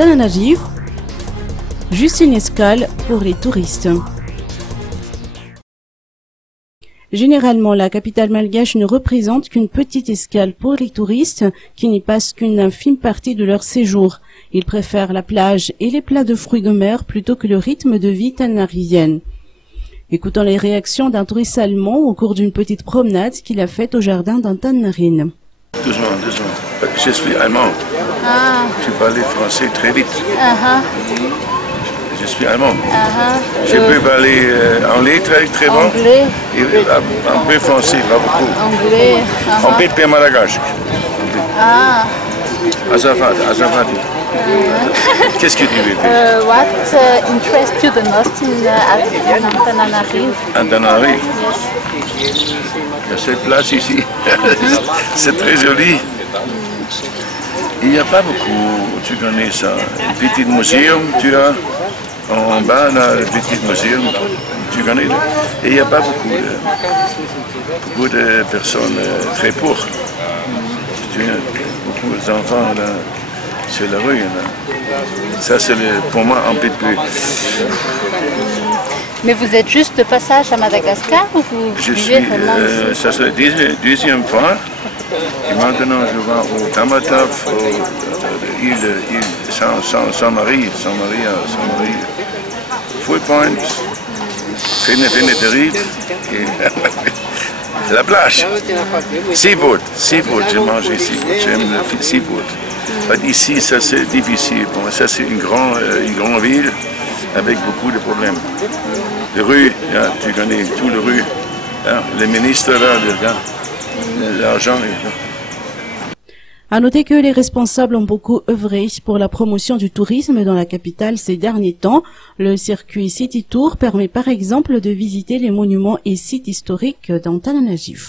d'Antananarivo, juste une escale pour les touristes. Généralement, la capitale malgache ne représente qu'une petite escale pour les touristes qui n'y passent qu'une infime partie de leur séjour. Ils préfèrent la plage et les plats de fruits de mer plutôt que le rythme de vie tanarivienne. Écoutons les réactions d'un touriste allemand au cours d'une petite promenade qu'il a faite au jardin d'Antananarivo. Doucement. Je suis allemand. Ah. Tu parlais français très vite. Je suis allemand. Je peux parler anglais très bon. Anglais. Et un peu français, pas beaucoup. Anglais. Un peu de malgache. Ah. Azafadi. Qu'est-ce que tu veux dire? What interests you the most in Antananarivo? Antananarivo. Yes. Il y a cette place ici. C'est très joli. Il n'y a pas beaucoup, tu connais ça. Un petit muséum, tu as en bas, là, le petit muséum, tu connais. Et il n'y a pas beaucoup de personnes très pauvres. Tu as beaucoup d'enfants là, sur la rue. Là. Ça, c'est pour moi un peu plus. Mais vous êtes juste de passage à Madagascar ou vous vivez vraiment ici? Ça, c'est la deuxième fois. Et maintenant, je vais au Tamatave, aux îles Saint-Marie, Four Point, Tenerife et la plage. Seafood, je mange ici, j'aime le seafood. Mais ici, ça c'est difficile. Bon, ça c'est une grande ville avec beaucoup de problèmes. Les rues, hein, tu connais tout les rues. Hein, les ministres, là, l'argent. À noter que les responsables ont beaucoup œuvré pour la promotion du tourisme dans la capitale ces derniers temps. Le circuit City Tour permet par exemple de visiter les monuments et sites historiques d'Antananarivo.